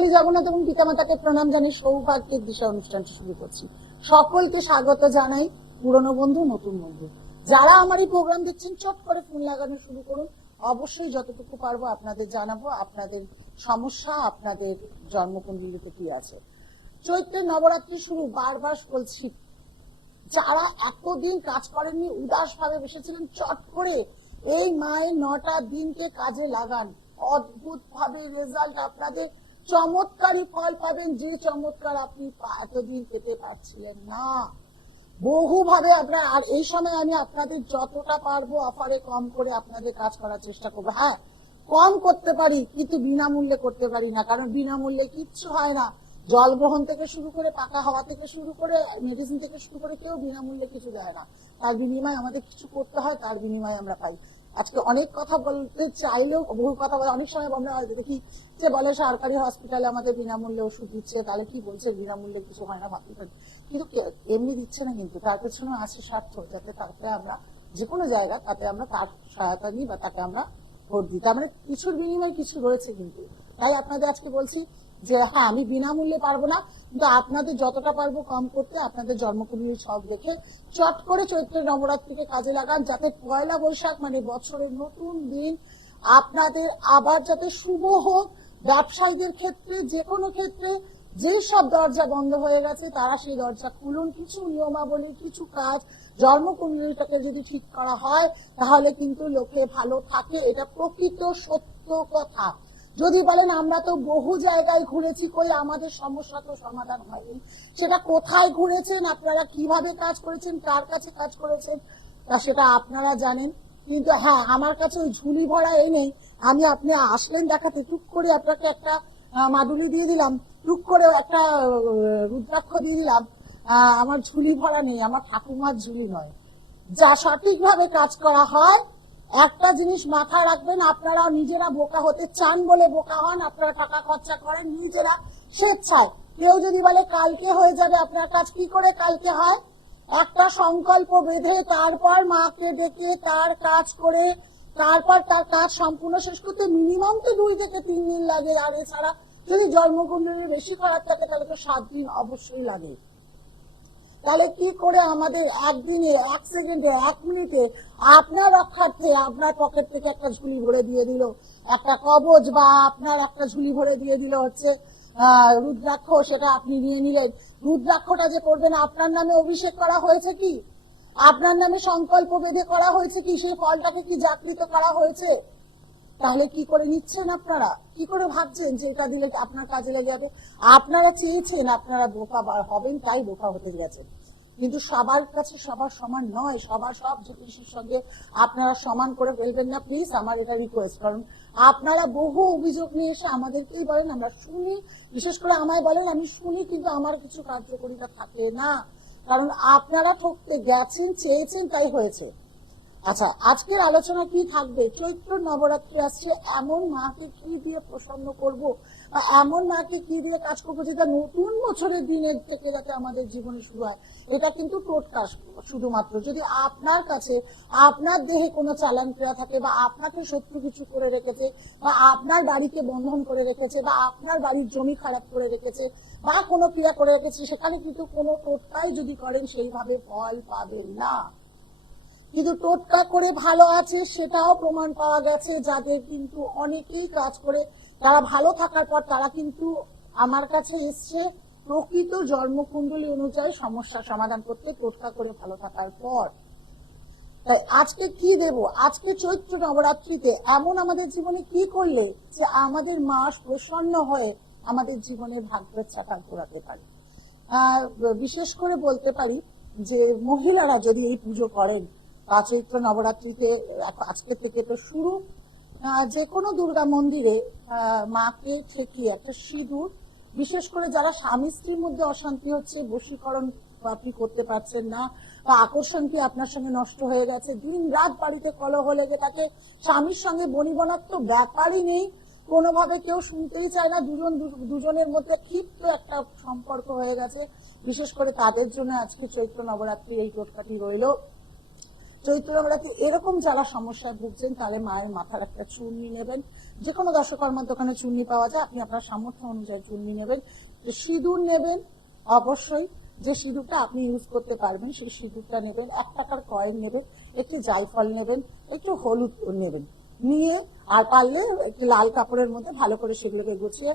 কালী জগন্নাথ এবং পিতামাতাকে প্রণাম জানিয়ে সৌভাগ্যের দিশা অনুষ্ঠানটি শুরু করছি। সকলকে স্বাগত জানাই, পুরনো বন্ধু নতুন বন্ধু যারা আমার এই প্রোগ্রাম দেখছেন, চট করে ফোন লাগানো শুরু করুন। অবশ্যই যতটুকু পারবো আপনাদের জানাবো আপনাদের সমস্যা, আপনাদের জন্মকুণ্ডলিতে কি আছে। চৈত্রের নবরাত্রি শুরু, বারবার বলছি, যারা এতদিন কাজ করেননি, উদাস ভাবে বসেছিলেন, চট করে এই মায়ের 9টা দিনকে কাজে লাগান। অদ্ভুত ভাবে রেজাল্ট, আপনাদের চমৎকারী ফল পাবেন, যে চমৎকার আপনি এতদিন পেতে পারছিলেন না। বহুভাবে আপনার, আর এই সময় আমি আপনাদের যতটা পারবো অফারে কম করে আপনাদের কাজ করার চেষ্টা করবো। হ্যাঁ, কম করতে পারি কিন্তু বিনামূল্যে করতে পারি না, কারণ বিনামূল্যে কিচ্ছু হয় না। জল গ্রহণ থেকে শুরু করে, পাকা হাওয়া থেকে শুরু করে, মেডিসিন থেকে শুরু করে কেউ বিনামূল্যে কিছু দেয় না। তার বিনিময়ে আমাদের কিছু করতে হয়, তার বিনিময়ে আমরা পাই। আজকে অনেক কথা বলতে চাইলেও বহু কথা বলে, অনেক সময় আমরা দেখি যে বলে সরকারি হসপিটালে আমাদের বিনামূল্যে ওষুধ দিচ্ছে, তাহলে কি বলছে বিনামূল্যে কিছু হয় না, ভাবতে পারি। কিন্তু এমনি দিচ্ছে না, কিন্তু তার পেছনে আছে স্বার্থ, যাতে তাকে আমরা যে কোনো জায়গা তাতে আমরা তার সহায়তা নিই বা তাকে আমরা ভোট দিই। তার মানে কিছুর বিনিময়ে কিছু রয়েছে। কিন্তু তাই আপনাদের আজকে বলছি যে হ্যাঁ, আমি বিনামূল্যে পারবো না, কিন্তু আপনাদের যতটা পারবো কম করতে, আপনাদের জন্মকুণ্ডলী সব দেখে চট করে চৈত্রের নবরাত্রিকে কাজে লাগান, যাতে পয়লা বৈশাখ মানে বছরের নতুন দিন আপনাদের আবার যাতে শুভ হোক। ব্যবসায়ীদের ক্ষেত্রে, যে কোনো ক্ষেত্রে যে সব দরজা বন্ধ হয়ে গেছে তারা সেই দরজা খুলুন। কিছু নিয়মাবলী, কিছু কাজ জন্মকুণ্ডলীটাকে যদি ঠিক করা হয় তাহলে কিন্তু লোকে ভালো থাকে, এটা প্রকৃত সত্য কথা। যদি বলেন আমরা তো বহু জায়গায় ঘুরেছি, কই আমাদের সমস্যা তো সমাধান হয়নি, সেটা কোথায় ঘুরেছেন, আপনারা কিভাবে কাজ করেছেন, কার কাছে কাজ করেছেন, তা সেটা আপনারা জানেন। কিন্তু হ্যাঁ, আমার কাছে ওই ঝুলি ভরা এই নেই, আপনি আসলেন দেখাতে, টুক করে আপনাকে একটা মাদুলি দিয়ে দিলাম, টুক করে একটা রুদ্রাক্ষ দিয়ে দিলাম, আমার ঝুলি ভরা নেই, আমার ঠাকুমার ঝুলি নয়। যা সঠিকভাবে কাজ করা হয়, একটা জিনিস মাথায় রাখবেন, আপনারা নিজেরা বোকা হতে চান বলে বোকা হন, আপনারা টাকা খরচা করেন নিজেরা স্বেচ্ছায়। কেউ যদি বলে কালকে হয়ে যাবে, আপনার কাজ কি করে কালকে হয়? একটা সংকল্প বেঁধে তারপর মাকে ডেকে তার কাজ করে, তারপর তার কাজ সম্পূর্ণ শেষ করতে মিনিমাম তো 2 থেকে 3 দিন লাগে। আর এছাড়া যদি জন্মকুণ্ডলী বেশি খারাপ থাকে তাহলে তো 7 দিন অবশ্যই লাগে। তাহলে কি করে আমাদের একদিনে, 1 সেকেন্ডে, 1 মিনিটে আপনার রক্ষার্থে আপনার পকেট থেকে একটা ঝুলি ভরে দিয়ে দিল একটা কবচ, বা আপনার একটা ঝুলি ভরে দিয়ে দিল হচ্ছে রুদ্রাক্ষ, সেটা আপনি নিয়ে নিলেন। রুদ্রাক্ষটা যে করবেন, আপনার নামে অভিষেক করা হয়েছে কি, আপনার নামে সংকল্প বেঁধে করা হয়েছে কি, সেই ফলটাকে কি জাগৃত করা হয়েছে? তাহলে কি করে নিচ্ছেন আপনারা? কি করে ভাবছেন যে এটা দিলে আপনার কাজে লেগে যাবে? আপনারা চেয়েছেন আপনারা বোকা হবেন, তাই বোকা হতে গেছেন। কিন্তু সবার কাছে সবার সমান নয়, সবার সব জিনিসের সঙ্গে আপনারা সমান করে ফেলবেন না, প্লিজ, আমার এটা রিকোয়েস্ট। কারণ আপনারা বহু অভিযোগ নিয়ে এসে আমাদেরকেই বলেন, আমরা শুনি, বিশেষ করে আমায় বলেন, আমি শুনি, কিন্তু আমার কিছু কার্যকরিতা থাকে না, কারণ আপনারা ঠকতে গেছেন, চেয়েছেন, তাই হয়েছে। আচ্ছা, আজকের আলোচনা কি থাকবে? চৈত্র নবরাত্রি আসছে, এমন মাকে কি দিয়ে প্রসন্ন করব, বা এমন মাকে কি দিয়ে কাজ করবো যেটা নতুন বছরের দিনের থেকে যাতে আমাদের জীবনে শুরু হয়। এটা কিন্তু টোটকা শুধুমাত্র। যদি আপনার কাছে আপনার দেহে কোনো চালান ক্রিয়া থাকে, বা আপনাকে শত্রু কিছু করে রেখেছে, বা আপনার বাড়িকে বন্ধন করে রেখেছে, বা আপনার বাড়ির জমি খারাপ করে রেখেছে, বা কোনো ক্রিয়া করে রেখেছে, সেখানে কিন্তু কোনো টোটকাই যদি করেন সেইভাবে ফল পাবেন না। কিন্তু টোটকা করে ভালো আছে সেটাও প্রমাণ পাওয়া গেছে, যাদের কিন্তু অনেকেই কাজ করে তারা ভালো থাকার পর তারা কিন্তু আমার কাছে এসছে প্রকৃত জন্মকুণ্ডলী অনুযায়ী সমস্যা সমাধান করতে, টোটকা করে ভালো থাকার পর। তাই আজকে কি দেব? আজকে চৈত্র নবরাত্রিতে এমন আমাদের জীবনে কি করলে যে আমাদের মা প্রসন্ন হয়ে আমাদের জীবনের ভাগ্যের চাকা ঘোরাতে পারে। বিশেষ করে বলতে পারি যে মহিলারা যদি এই পুজো করেন, চৈত্র নবরাত্রিতে আজকে থেকে তো শুরু, যে কোনো দুর্গা মন্দিরে মাকে ঠেকিয়ে একটা সিঁদুর, বিশেষ করে যারা স্বামী স্ত্রীর মধ্যে অশান্তি হচ্ছে, বশীকরণ আপনি করতে পারছেন না, বা আকর্ষণ কি আপনার সঙ্গে নষ্ট হয়ে গেছে, দিন রাত বাড়িতে কলহ লেগে থাকে, স্বামীর সঙ্গে বনিবনার তো ব্যাপারই নেই, কোনোভাবে কেউ শুনতেই চায় না, দুজনের মধ্যে ক্ষিপ্ত একটা সম্পর্ক হয়ে গেছে, বিশেষ করে তাদের জন্য আজকে চৈত্র নবরাত্রি এই টোটকাটি রইল। চৈত্র নবরাত্রি এরকম যারা সমস্যায় ভুগছেন, তাহলে মায়ের মাথার একটা চূর্ণি নেবেন, যে কোনো দশকর্মার দোকানে চুন্নি পাওয়া যায়, আপনি আপনার সামর্থ্য অনুযায়ী চুন্নি নেবেন। সিঁদুর নেবেন অবশ্যই, যে সিঁদুরটা আপনি ইউজ করতে পারবেন সেই সিঁদুরটা নেবেন, 1 টাকার কয়েন নেবেন, একটু জায়ফল নেবেন, একটু হলুদ নেবেন, নিয়ে আর পারলে একটু লাল কাপড়ের মধ্যে ভালো করে সেগুলোকে গুছিয়ে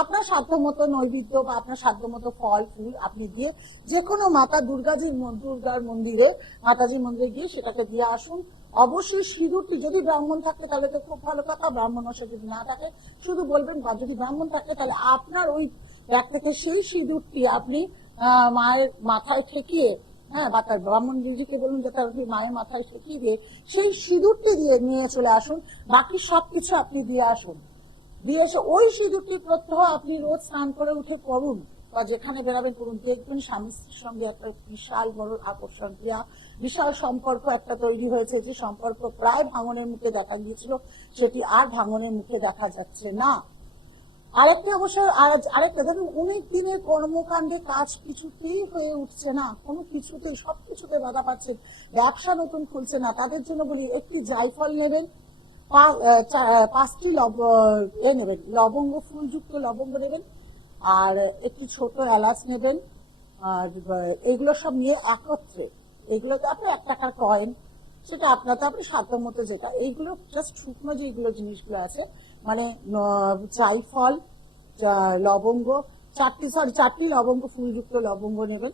আপনার সাধ্য মতো নৈবেদ্য বা আপনার সাধ্য মতো ফল ফুল আপনি দিয়ে যে কোনো মাতা দুর্গার মন্দিরে, মাতাজির মন্দিরে গিয়ে সেটাকে দিয়ে আসুন। অবশ্যই সিঁদুরটি, যদি ব্রাহ্মণ থাকে তাহলে তো খুব ভালো কথা, ব্রাহ্মণ সে যদি না থাকে শুধু বলবেন, বা যদি ব্রাহ্মণ থাকে তাহলে আপনার ওই ব্যাগ থেকে সেই সিঁদুরটি আপনি মায়ের মাথায় ঠেকিয়ে, হ্যাঁ, বা তার ব্রাহ্মণ দিদিকে বলুন যে তার মায়ের মাথায় ঠেকিয়ে দিয়ে সেই সিঁদুরটি দিয়ে নিয়ে চলে আসুন। বাকি সবকিছু আপনি দিয়ে আসুন, দিয়ে এসে ওই সিঁদুরটি প্রত্যহ আপনি রোজ স্নান করে উঠে করুন, বা যেখানে বেরাবেন করুন। দেখবেন স্বামী স্ত্রীর সঙ্গে একটা বিশাল বড় আকর্ষণ ক্রিয়া, বিশাল সম্পর্ক একটা তৈরি হয়েছে, যে সম্পর্ক প্রায় ভাঙনের মুখে দেখা গিয়েছিল সেটি আর ভাঙনের মুখে দেখা যাচ্ছে না। আরেকটা অবশ্যই আরেকটা ধরুন, অনেক দিনের কর্মকাণ্ডে কাজ কিছুতেই হয়ে উঠছে না, কোনো কিছুতেই, সবকিছুতে বাধা পাচ্ছেন, ব্যবসা নতুন খুলছে না, তাদের জন্য বলি একটি জায়ফল নেবেন, 5টি নেবেন, লবঙ্গ, ফুলযুক্ত লবঙ্গ নেবেন, আর একটি ছোট এলাচ নেবেন। আর এগুলো সব নিয়ে একত্রে, এগুলোতে আপনি 1 টাকার কয়েন, সেটা আপনাকে আপনি সাধ্য মতো, যেটা এইগুলো জাস্ট শুকনো যেগুলো জিনিসগুলো আছে, মানে জায়ফল, লবঙ্গ, 4টি লবঙ্গ, ফুলযুক্ত লবঙ্গ নেবেন।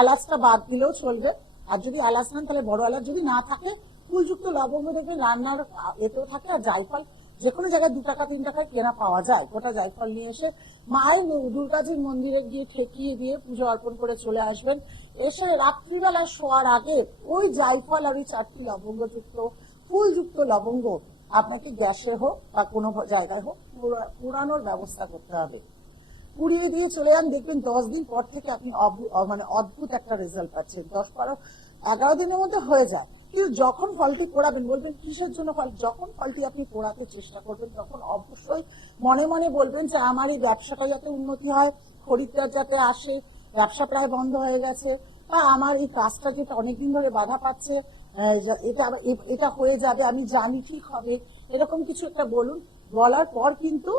এলাচটা বাদ দিলেও চলবে, আর যদি এলাচ নেন তাহলে বড় এলাচ, যদি না থাকে ফুলযুক্ত লবঙ্গ দেখবেন রান্নার এতেও থাকে। আর জায়ফল যে কোনো জায়গায় 2 টাকা 3 টাকায় কেনা পাওয়া যায়, গোটা জায়ফল নিয়ে এসে মায়ের দুর্গাজির মন্দিরে গিয়ে ঠেকিয়ে দিয়ে পুজো অর্পণ করে চলে আসবেন। এসে রাত্রিবেলা শোয়ার আগে ওই জায়ফল আর ওই 4টি লবঙ্গযুক্ত ফুলযুক্ত লবঙ্গ আপনাকে গ্যাসে হোক বা কোনো জায়গায় হোক পুরানোর ব্যবস্থা করতে হবে। পুড়িয়ে দিয়ে চলে যান, দেখবেন 10 দিন পর থেকে আপনি মানে অদ্ভুত একটা রেজাল্ট পাচ্ছেন। 10-11 দিনের মধ্যে হয়ে যায়। কিন্তু যখন ফলটি পোড়াবেন বলবেন কিসের জন্য ফল, যখন ফলটি আপনি পোড়াতে চেষ্টা করবেন তখন অবশ্যই মনে মনে বলবেন যে আমার এই ব্যবসাটা যাতে উন্নতি হয়, খরিদ্দার যাতে আসে, ব্যবসা প্রায় বন্ধ হয়ে গেছে, বা আমার এই কাজটা যেটা অনেকদিন ধরে বাধা পাচ্ছে, এটা হয়ে যাবে, আমি জানি ঠিক হবে, এরকম কিছু একটা বলুন। বলার পর কিন্তু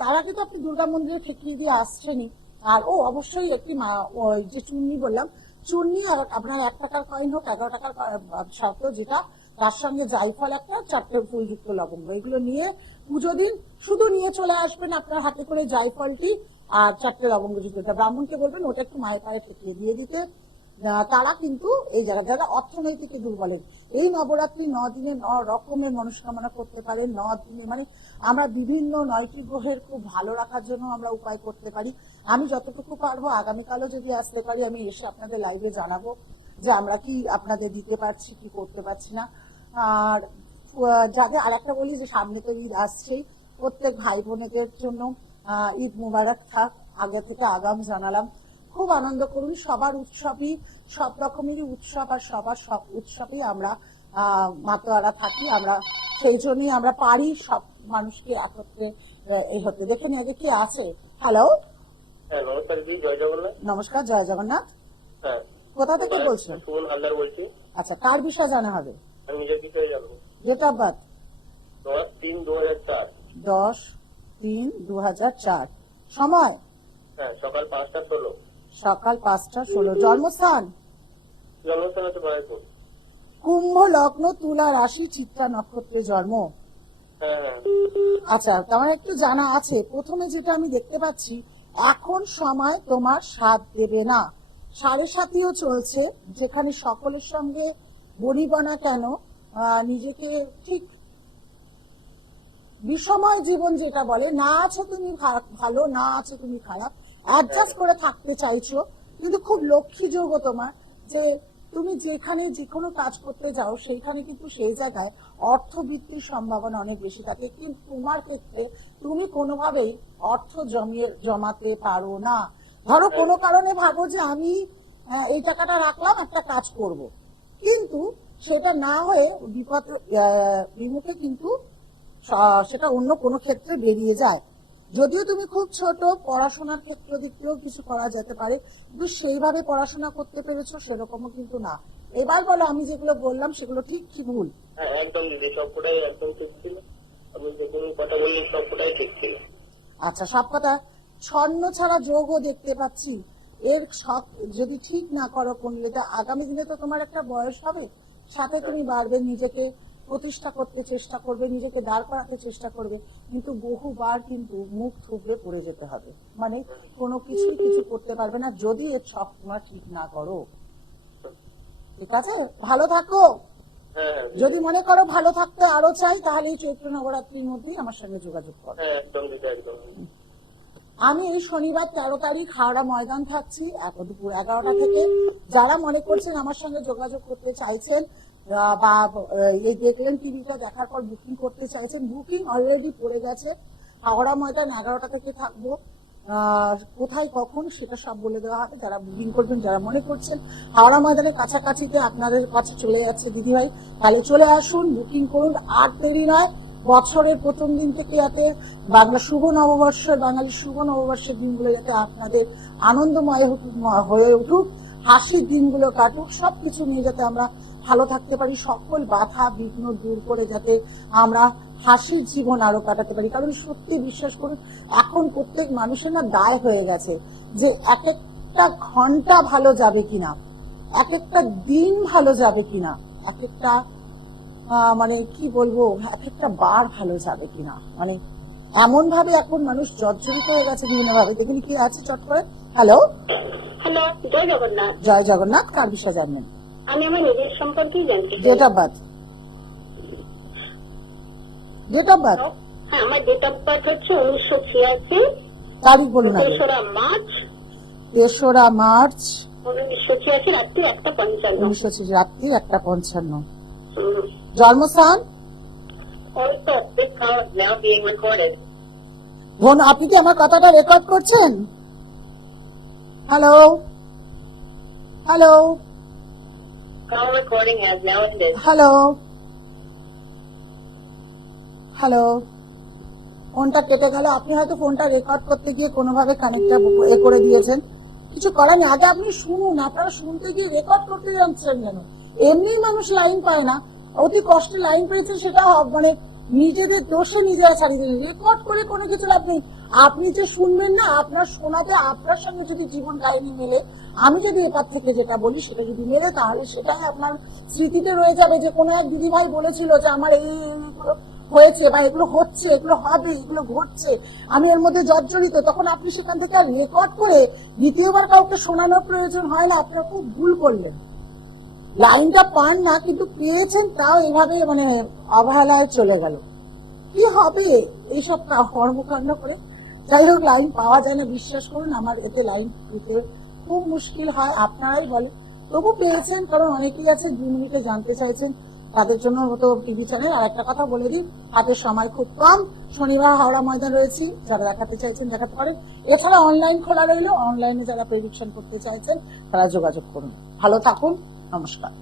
তার আগে তো আপনি দুর্গা মন্দিরে ঠেকিয়ে দিয়ে আসছেনই। আর অবশ্যই একটি যে চুন্নি বললাম, চুন্নি আর আপনার 1 টাকার কয়েন হোক, 11 টাকার সাথে, যেটা তার সঙ্গে জায়ফল একটা, 4টে ফুলযুক্ত লবঙ্গ, এগুলো নিয়ে পুজো দিন। শুধু নিয়ে চলে আসবেন আপনার হাতে করে জায়ফলটি আর 4টে লবঙ্গ যুক্ত। ব্রাহ্মণকে বলবেন ওটা একটু মায়ের পায়ে ঠেকিয়ে দিয়ে দিতে। তারা কিন্তু এই যারা অর্থনৈতিক দুর্বলের, এই নবরাত্রি 9 দিনে 9 রকমের মনস্কামনা করতে পারেন। 9 দিনে মানে আমরা বিভিন্ন 9টি গ্রহের খুব ভালো রাখার জন্য আমরা উপায় করতে পারি। আমি যতটুকু পারবো, আগামীকালও যদি আসতে পারি আমি এসে আপনাদের লাইভে জানাবো যে আমরা কি আপনাদের দিতে পারছি, কি করতে পারছি না। আর যাকে আরেকটা বলি যে সামনে তো ঈদ আসছেই, প্রত্যেক ভাই বোনেদের জন্য ঈদ মুবারক থাক, আগে থেকে আগাম জানালাম। খুব আনন্দ করুন, সবার উৎসবই, সব রকমেরই উৎসব, আর সবার সব উৎসবেই আমরা মাতোয়ারা থাকি। আমরা সেই জন্যই আমরা পারি সব মানুষকে একত্রে এই হতে। দেখে নিয়ে আগে কি আছে। হ্যালো, নমস্কার জি, জয় জগন্নাথ। নমস্কার, জয় জগন্নাথ। হ্যাঁ, কোথা থেকে বলছেন? সুমন হালদার বলছি। আচ্ছা, কার বিষয়ে জানা হবে? আমি নিজের বিষয়ে জানবো। Date of birth? 10-3-2004। 10-3-2004। সময়? হ্যাঁ, সকাল 5টা 16। সকাল 5টা 16। জন্মস্থান? জন্মস্থান হচ্ছে বারাইপুর। কুম্ভ লগ্ন, তুলা রাশি, চিত্রা নক্ষত্রে জন্ম। হ্যাঁ হ্যাঁ। আচ্ছা, তোমার একটু জানা আছে। প্রথমে যেটা আমি দেখতে পাচ্ছি, এখন সময় তোমার সাথ দেবে না। 7.5ও চলছে, যেখানে সকলের সঙ্গে বনিবা না কেন নিজেকে ঠিক বিষময় জীবন যেটা বলে, না আছে তুমি ভালো, না আছে তুমি খারাপ, অ্যাডজাস্ট করে থাকতে চাইছো। কিন্তু খুব লক্ষ্মী যোগ তোমার, যে তুমি যেখানে যে কোনো কাজ করতে যাও সেইখানে কিন্তু সেই জায়গায় অর্থবৃদ্ধির সম্ভাবনা অনেক বেশি থাকে। কিন্তু তোমার ক্ষেত্রে তুমি কোনোভাবেই অর্থ জমাতে পারো না। ধরো কোনো কারণে ভাবো যে আমি এই টাকাটা রাখলাম, একটা কাজ করব, কিন্তু সেটা না হয়ে বিপদ বিমুখে কিন্তু সেটা অন্য কোনো ক্ষেত্রে বেরিয়ে যায়। যদিও তুমি খুব ছোট, পড়াশোনার ক্ষেত্র দিক থেকেও কিছু করা যেতে পারে, কিন্তু সেইভাবে পড়াশোনা করতে পেরেছো সেরকমও কিন্তু না। এবার বলো, আমি যেগুলো বললাম সেগুলো ঠিক কি ভুল? হ্যাঁ, একদম দিদি, সবটাই একদম ঠিক ছিল। আমি যে কোনো কথা বললেন সব কথাই ঠিক ছিল। আচ্ছা, সব কথা ছন্ন ছাড়া যোগও দেখতে পাচ্ছি। এর সব যদি ঠিক না করো কুণ্ডলিতে, আগামী দিনে তো তোমার একটা বয়স হবে, সাথে তুমি বাড়বে, নিজেকে প্রতিষ্ঠা করতে চেষ্টা করবে, নিজেকে দাঁড় করাতে চেষ্টা করবে, কিন্তু বহুবার কিন্তু মুখ থুবড়ে পড়ে যেতে হবে, মানে কোনো কিছু করতে পারবে না যদি এর সব তোমার ঠিক না করো। ঠিক আছে, ভালো থাকো। হ্যাঁ যদি মনে করো ভালো থাকতে আরো চাই, তাহলে এই চৈত্র নবরাত্রির মধ্যেই আমার সঙ্গে যোগাযোগ করো। হ্যাঁ, একদম দিদি, একদম। আমি এই শনিবার 13 তারিখ হাওড়া ময়দান থাকছি দুপুর 11টা থেকে। যারা মনে করছেন আমার সঙ্গে যোগাযোগ করতে চাইছেন বা এই দেখলেন টিভিটা দেখার পর বুকিং করতে চাইছেন, বুকিং অলরেডি পড়ে গেছে। হাওড়া ময়দান 11টা থেকে থাকবো। কোথায় কখন সেটা সব বলে দেওয়া হবে। যারা বুকিং করবেন, যারা মনে করছেন হাওড়া ময়দানের কাছাকাছিতে আপনাদের কাছে চলে যাচ্ছে দিদিভাই, তাহলে চলে আসুন, বুকিং করুন, আর দেরি নয়। বছরের প্রথম দিন থেকে যাতে বাংলা শুভ নববর্ষের, বাঙালি শুভ নববর্ষের দিনগুলো যাতে আপনাদের আনন্দময় হয়ে উঠুক, হাসির দিনগুলো কাটুক, সবকিছু নিয়ে যাতে আমরা ভালো থাকতে পারি, সকল বাধা বিঘ্ন দূর করে যাতে আমরা হাসির জীবন আরো কাটাতে পারি। কারণ সত্যি বিশ্বাস করুন, এখন প্রত্যেক মানুষের না দায় হয়ে গেছে যে এক একটা ঘন্টা ভালো যাবে কিনা, এক একটা দিন ভালো যাবে কিনা, এক একটা মানে কি বলবো, এক একটা বার ভালো যাবে কিনা, মানে এমন ভাবে এখন মানুষ জর্জরিত হয়ে গেছে বিভিন্ন ভাবে। দেখুন কি আছে চট করে। হ্যালো, হ্যালো, জয় জগন্নাথ। জয় জগন্নাথ। কার বিষয়ে জানবেন? আমি আমার নিজের সম্পর্কেই জানতে চাই। Date of birth, date of birth, হ্যাঁ, আমার ডেট অফ বার্থ হচ্ছে 1986, তারিখ বলুন আগে। 3রা মার্চ 3রা মার্চ 1986, রাত্রি 1:55। 1986 রাত্রি 1:55। জন্মস্থান? Also, this call is now being recorded. বোন, আপনি কি আমার কথাটা রেকর্ড করছেন? Hello, hello, Call recording has now ended. Hello, hello. ফোনটা কেটে গেল। আপনি হয়তো ফোনটা রেকর্ড করতে গিয়ে কোনোভাবে কানেক্টটা করে দিয়েছেন, কিছু করার নেই। আগে আপনি শুনুন, আপনারা শুনতে গিয়ে রেকর্ড করতে যাচ্ছেন কেন? এমনি মানুষ লাইন পায় না, অতি কষ্টে লাইন পেয়েছেন, সেটা মানে নিজেদের দোষে নিজেরা ছাড়িয়ে দিলেন। রেকর্ড করে কোনো কিছু লাভ নেই। আপনি যে শুনবেন না, আপনার শোনাতে আপনার সঙ্গে যদি জীবন কাহিনী মেলে, আমি যদি এপার থেকে যেটা বলি সেটা যদি মেলে, তাহলে সেটাই আপনার স্মৃতিতে রয়ে যাবে যে কোনো এক দিদিভাই বলেছিল যে আমার এইগুলো হয়েছে বা এগুলো হচ্ছে, এগুলো হবে, এগুলো ঘটছে, আমি এর মধ্যে জর্জরিত। তখন আপনি সেখান থেকে আর রেকর্ড করে দ্বিতীয়বার কাউকে শোনানোর প্রয়োজন হয় না। আপনারা খুব ভুল করলেন, লাইনটা পান না, কিন্তু পেয়েছেন, তাও এভাবে মানে অবহেলায় চলে গেল। কি হবে এইসব কর্মকাণ্ড করে? যাই হোক, লাইন পাওয়া যায় না, বিশ্বাস করুন, আমার এতে লাইন পেতে খুব মুশকিল হয়, আপনারাই বলেন। তবু পেয়েছেন, কারণ অনেকেই আছে 2 মিনিটে জানতে চাইছেন, তাদের জন্য হতো টিভি চ্যানেল। আর একটা কথা বলে দিই, হাতের সময় খুব কম। শনিবার হাওড়া ময়দান রয়েছি, যারা দেখাতে চাইছেন দেখাতে পারেন। এছাড়া অনলাইন খোলা রইল, অনলাইনে যারা প্রেডিকশন করতে চাইছেন তারা যোগাযোগ করুন। ভালো থাকুন, নমস্কার।